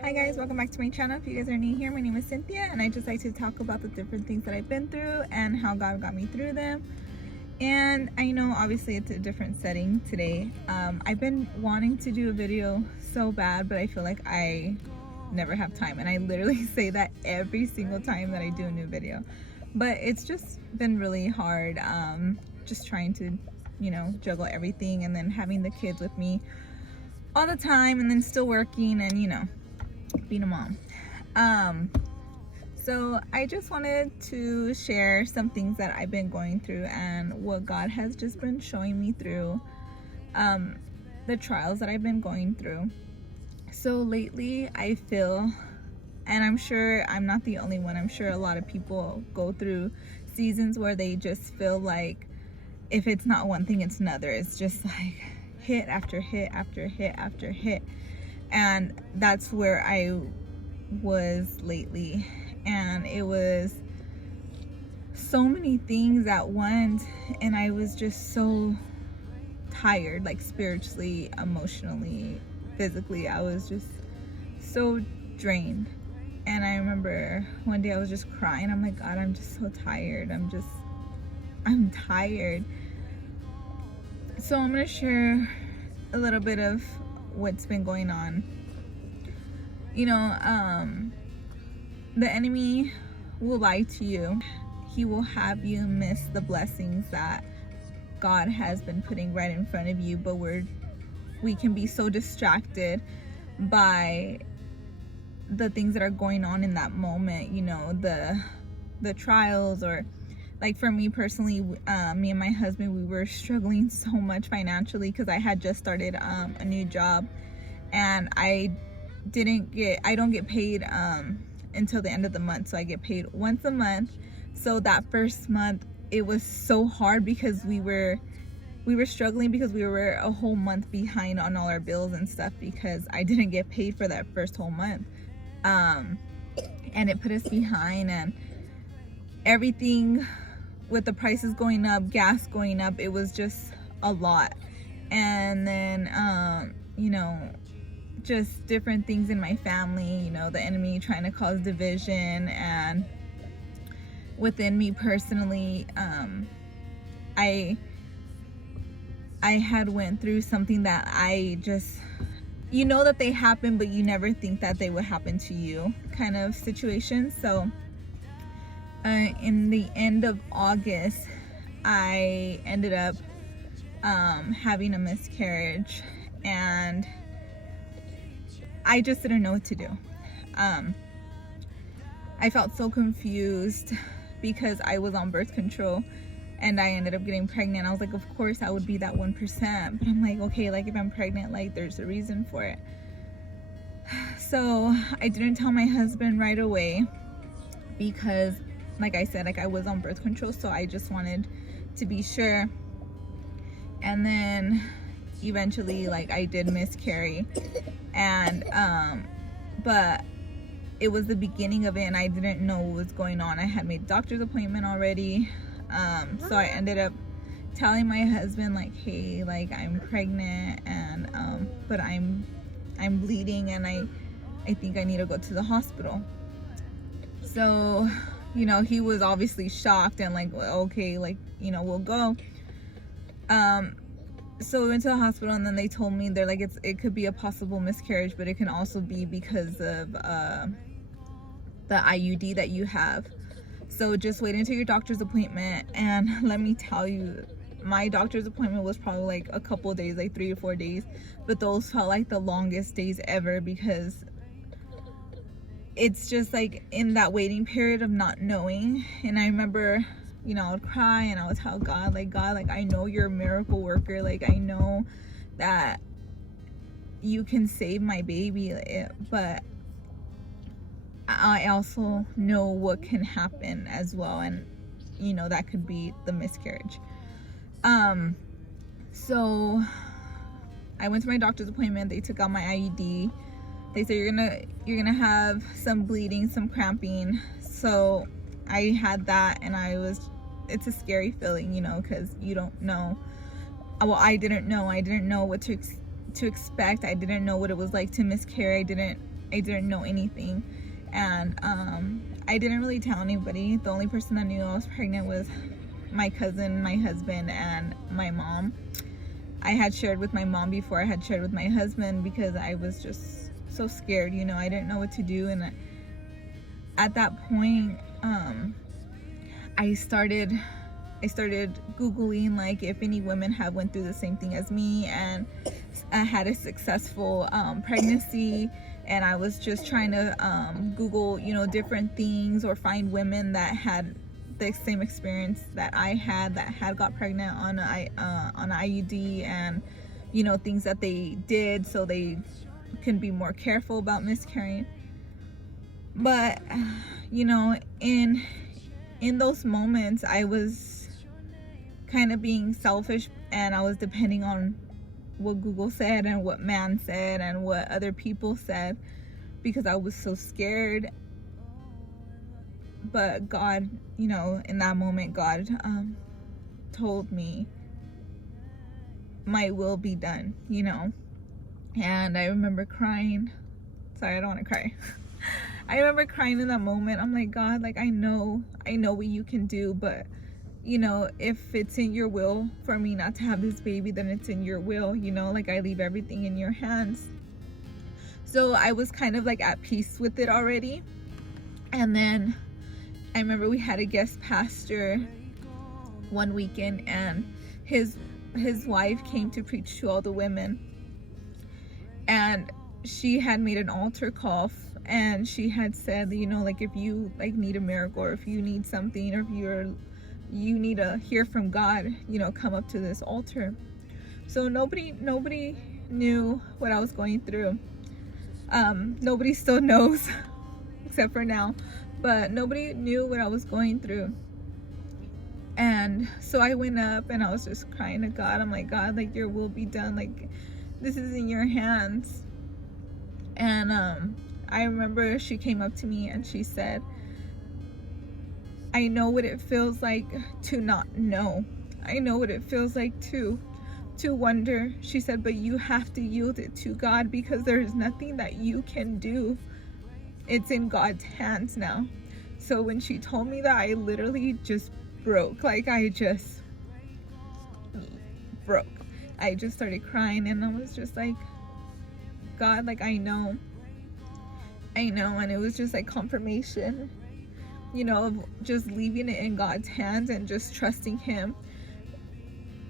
Hi guys, welcome back to my channel. If you guys are new here, my name is Cynthia and I just like to talk about the different things that I've been through and how God got me through them. And I know obviously it's a different setting today. I've been wanting to do a video so bad, but I feel like I never have time, and I literally say that every single time that I do a new video. But it's just been really hard, just trying to, juggle everything, and then having the kids with me all the time, and then still working, and being a mom. So I just wanted to share some things that I've been going through and what God has just been showing me through the trials that I've been going through. So lately I feel, and I'm sure I'm not the only one, I'm sure a lot of people go through seasons where they just feel like if it's not one thing, it's another. It's just like hit after hit after hit after hit. And that's where I was lately, and it was so many things at once, and I was just so tired, like spiritually, emotionally, physically. I was just so drained. And I remember one day I was just crying. I'm like, God, I'm just so tired. I'm tired. So I'm gonna share a little bit of what's been going on. The enemy will lie to you. He will have you miss the blessings that God has been putting right in front of you, but we can be so distracted by the things that are going on in that moment, the trials, or like for me personally, me and my husband, we were struggling so much financially because I had just started a new job, and I don't get paid until the end of the month. So I get paid once a month. So that first month it was so hard because we were struggling because we were a whole month behind on all our bills and stuff because I didn't get paid for that first whole month. And it put us behind, and everything with the prices going up, gas going up, it was just a lot. And then just different things in my family, the enemy trying to cause division. And within me personally, I had went through something that I just, that they happen, but you never think that they would happen to you kind of situation. So in the end of August, I ended up having a miscarriage, and I just didn't know what to do. I felt so confused because I was on birth control and I ended up getting pregnant. I was like, of course I would be that 1%, but I'm like, okay, like if I'm pregnant, like there's a reason for it. So I didn't tell my husband right away because, like I said, like I was on birth control, so I just wanted to be sure. And then eventually, like, I did miscarry, and but it was the beginning of it, and I didn't know what was going on. I had made a doctor's appointment already, so I ended up telling my husband, like, hey, like I'm pregnant, and but I'm bleeding, and I think I need to go to the hospital. So he was obviously shocked and like, well, okay, like we'll go. So we went to the hospital, and then they told me, they're like, it could be a possible miscarriage, but it can also be because of the IUD that you have. So just wait until your doctor's appointment. And let me tell you, my doctor's appointment was probably like a couple of days, like 3 or 4 days, but those felt like the longest days ever because it's just like in that waiting period of not knowing. And I remember, I would cry and I would tell God, like, I know you're a miracle worker. Like, I know that you can save my baby, but I also know what can happen as well. And, that could be the miscarriage. So I went to my doctor's appointment. They took out my IUD. They said, you're gonna have some bleeding, some cramping. So I had that, and it's a scary feeling, because you don't know. Well, I didn't know what to expect. I didn't know what it was like to miscarry. I didn't I didn't know anything. And I didn't really tell anybody. The only person that knew I was pregnant was my cousin, my husband, and my mom. I had shared with my mom before I had shared with my husband, because I was just so scared, you know. I didn't know what to do. And at that point, I started Googling, like, if any women have went through the same thing as me and I had a successful pregnancy. And I was just trying to Google, you know, different things, or find women that had the same experience that I had, that had got pregnant on an IUD, and, you know, things that they did so they can be more careful about miscarrying. But, you know, in those moments, I was kind of being selfish, and I was depending on what Google said and what man said and what other people said, because I was so scared. But God, you know, in that moment, God told me, my will be done, you know. And I remember crying. Sorry, I don't want to cry. I remember crying in that moment. I'm like, God, like, I know what you can do, but, you know, if it's in your will for me not to have this baby, then it's in your will, you know, like, I leave everything in your hands. So I was kind of like at peace with it already. And then I remember we had a guest pastor one weekend, and his wife came to preach to all the women, and she had made an altar call, and she had said, you know, like, if you like need a miracle, or if you need something, or if you need to hear from God, you know, come up to this altar. So nobody knew what I was going through. Nobody still knows except for now, but nobody knew what I was going through. And so I went up and I was just crying to God. I'm like, God, like, your will be done, like, this is in your hands. And I remember she came up to me and she said, I know what it feels like to not know. I know what it feels like to wonder. She said, but you have to yield it to God, because there's nothing that you can do. It's in God's hands now. So when she told me that, I literally just broke. Like, I just broke. I just started crying, and I was just like, God, like, I know. And it was just like confirmation, you know, of just leaving it in God's hands and just trusting him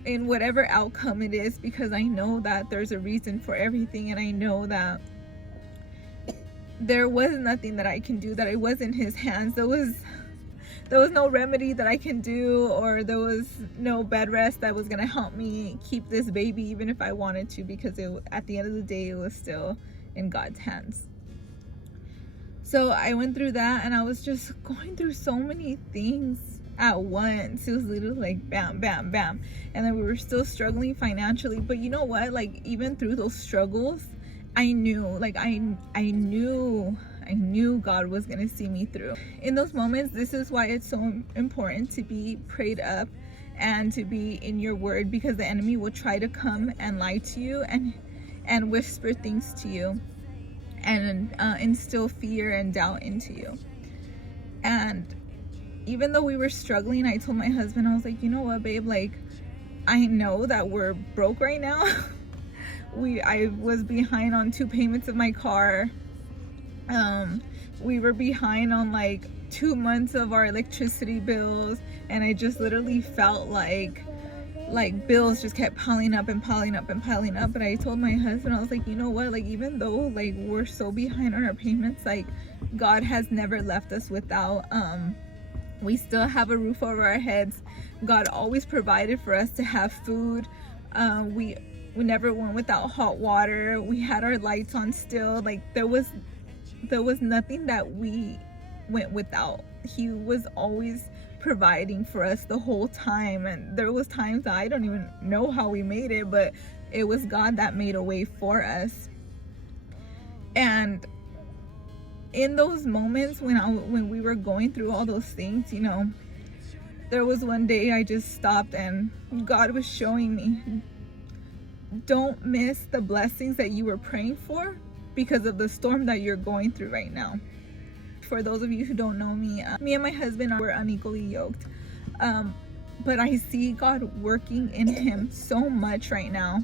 in whatever outcome it is, because I know that there's a reason for everything. And I know that there was nothing that I can do, that it was in his hands. There was no remedy that I can do, or there was no bed rest that was going to help me keep this baby, even if I wanted to, because at the end of the day, it was still in God's hands. So I went through that, and I was just going through so many things at once. It was literally like bam, bam, bam. And then we were still struggling financially. But you know what? Like, even through those struggles, I knew, like, I knew God was going to see me through. In those moments, this is why it's so important to be prayed up and to be in your word, because the enemy will try to come and lie to you and whisper things to you and instill fear and doubt into you. And even though we were struggling, I told my husband, I was like, you know what, babe, like, I know that we're broke right now. I was behind on 2 payments of my car. We were behind on like 2 months of our electricity bills, and I just literally felt like bills just kept piling up and piling up and piling up. But I told my husband, I was like, you know what, like, even though like we're so behind on our payments, like, God has never left us without. We still have a roof over our heads. God always provided for us to have food. We never went without hot water. We had our lights on still. Like, there was nothing that we went without. He was always providing for us the whole time. And there was times that I don't even know how we made it, but it was God that made a way for us. And in those moments when we were going through all those things, you know, there was one day I just stopped, and God was showing me, don't miss the blessings that you were praying for, because of the storm that you're going through right now. For those of you who don't know me, me and my husband were unequally yoked. But I see God working in him so much right now.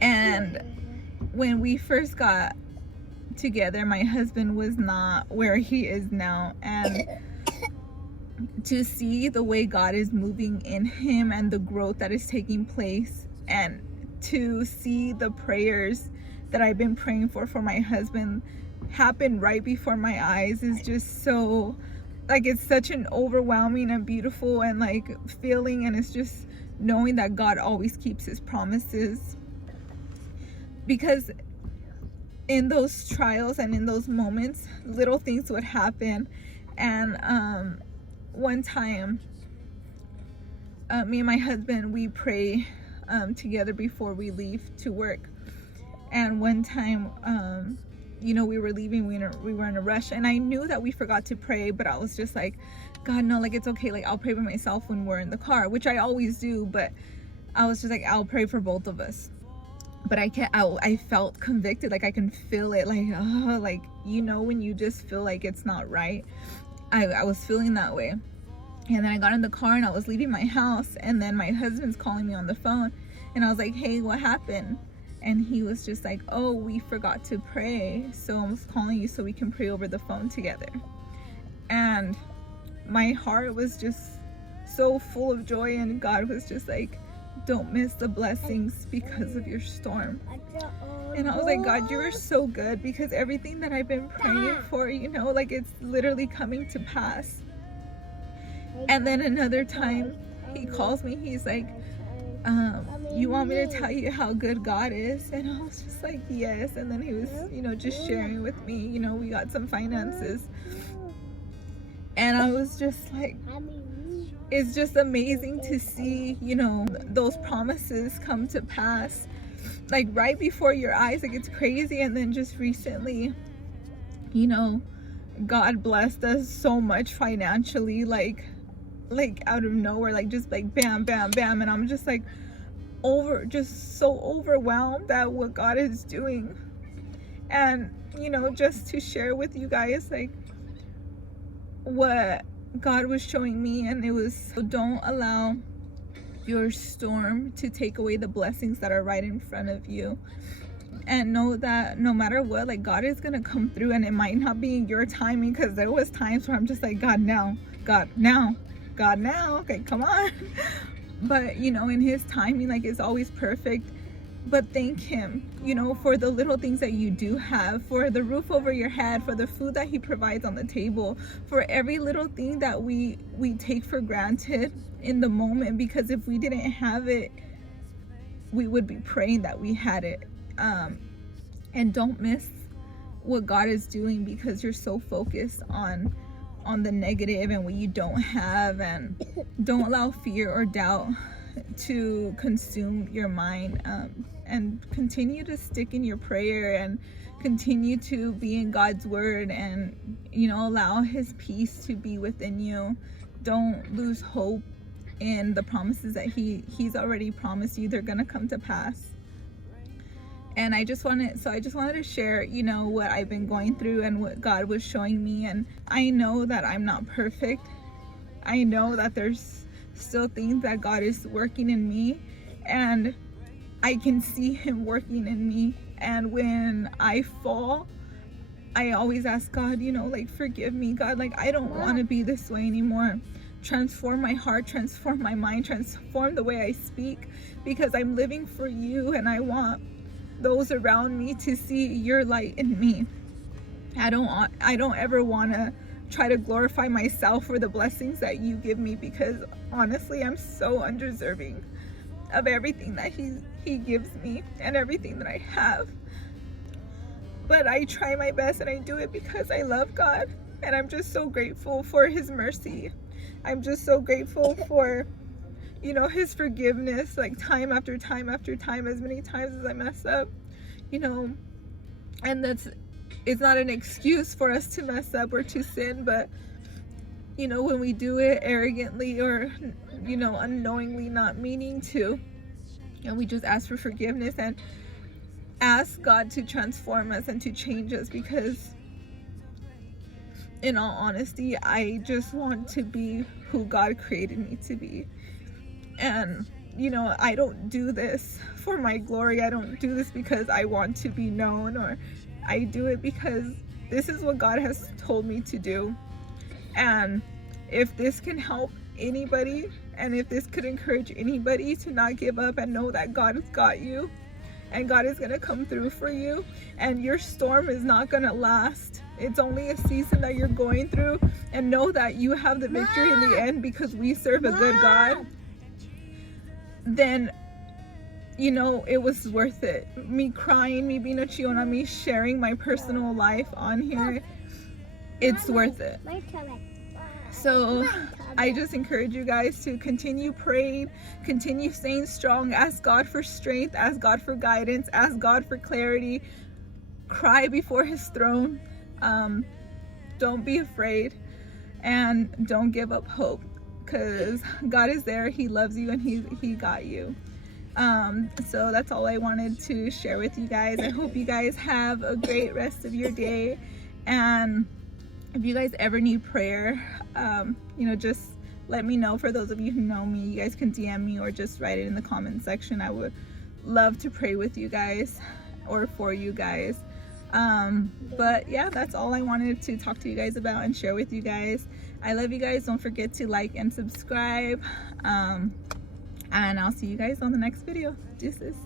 And when we first got together, my husband was not where he is now. And to see the way God is moving in him and the growth that is taking place, and to see the prayers that I've been praying for my husband happen right before my eyes, is just so, like, it's such an overwhelming and beautiful and like feeling. And it's just knowing that God always keeps his promises, because in those trials and in those moments, little things would happen. And one time, me and my husband, we pray together before we leave to work. And one time, we were leaving, we were in a rush, and I knew that we forgot to pray, but I was just like, God, no, like, it's okay, like, I'll pray by myself when we're in the car, which I always do. But I was just like, I'll pray for both of us. But I felt convicted, like I can feel it, like, oh, like, when you just feel like it's not right. I was feeling that way. And then I got in the car and I was leaving my house, and then my husband's calling me on the phone, and I was like, hey, what happened? And he was just like, oh, we forgot to pray, so I was calling you so we can pray over the phone together. And my heart was just so full of joy, and God was just like, don't miss the blessings because of your storm. And I was like, God, you are so good, because everything that I've been praying for, like, it's literally coming to pass. And then another time he calls me, he's like, you want me to tell you how good God is? And I was just like, yes. And then he was, just sharing with me, we got some finances. And I was just like, it's just amazing to see, those promises come to pass, like, right before your eyes. Like, it's crazy. And then just recently, God blessed us so much financially, like out of nowhere, like, just like bam, bam, bam. And I'm just like just so overwhelmed at what God is doing. And just to share with you guys, like, what God was showing me, and it was, don't allow your storm to take away the blessings that are right in front of you. And know that no matter what, like, God is gonna come through, and it might not be your timing, because there was times where I'm just like, God now, God now, God now, okay, come on. But in his timing, like, it's always perfect. But thank him, for the little things that you do have, for the roof over your head, for the food that he provides on the table, for every little thing that we take for granted in the moment. Because if we didn't have it, we would be praying that we had it. And don't miss what God is doing, because you're so focused on the negative and what you don't have. And don't allow fear or doubt to consume your mind, and continue to stick in your prayer, and continue to be in God's word, and allow his peace to be within you. Don't lose hope in the promises that he's already promised you. They're gonna come to pass. And I just wanted to share, what I've been going through and what God was showing me. And I know that I'm not perfect. I know that there's still things that God is working in me, and I can see him working in me. And when I fall, I always ask God, like, forgive me, God, like, I don't want to be this way anymore. Transform my heart, transform my mind, transform the way I speak, because I'm living for you, and I want those around me to see your light in me. I don't ever want to try to glorify myself for the blessings that you give me, because honestly, I'm so undeserving of everything that he gives me and everything that I have. But I try my best, and I do it because I love God, and I'm just so grateful for his mercy. I'm just so grateful for his forgiveness, like, time after time after time, as many times as I mess up, and it's not an excuse for us to mess up or to sin. But when we do it arrogantly, or unknowingly, not meaning to, and we just ask for forgiveness. And ask God to transform us and to change us, because in all honesty, I just want to be who God created me to be. And you know, I don't do this for my glory. I don't do this because I want to be known, or I do it because this is what God has told me to do. And if this can help anybody, and if this could encourage anybody to not give up and know that God has got you, and God is going to come through for you, and your storm is not going to last. It's only a season that you're going through, and know that you have the victory in the end, because we serve a good God. Then, you know, it was worth it. Me crying, me being a chiona, me sharing my personal life on here, it's worth it. So I just encourage you guys to continue praying, continue staying strong, ask God for strength, ask God for guidance, ask God for clarity, cry before his throne. Don't be afraid, and don't give up hope, because God is there. He loves you, and he got you. So that's all I wanted to share with you guys. I hope you guys have a great rest of your day, and if you guys ever need prayer, you know, just let me know. For those of you who know me, you guys can DM me or just write it in the comment section. I would love to pray with you guys or for you guys. But yeah, that's all I wanted to talk to you guys about and share with you guys. I love you guys. Don't forget to like and subscribe. And I'll see you guys on the next video. Deuces.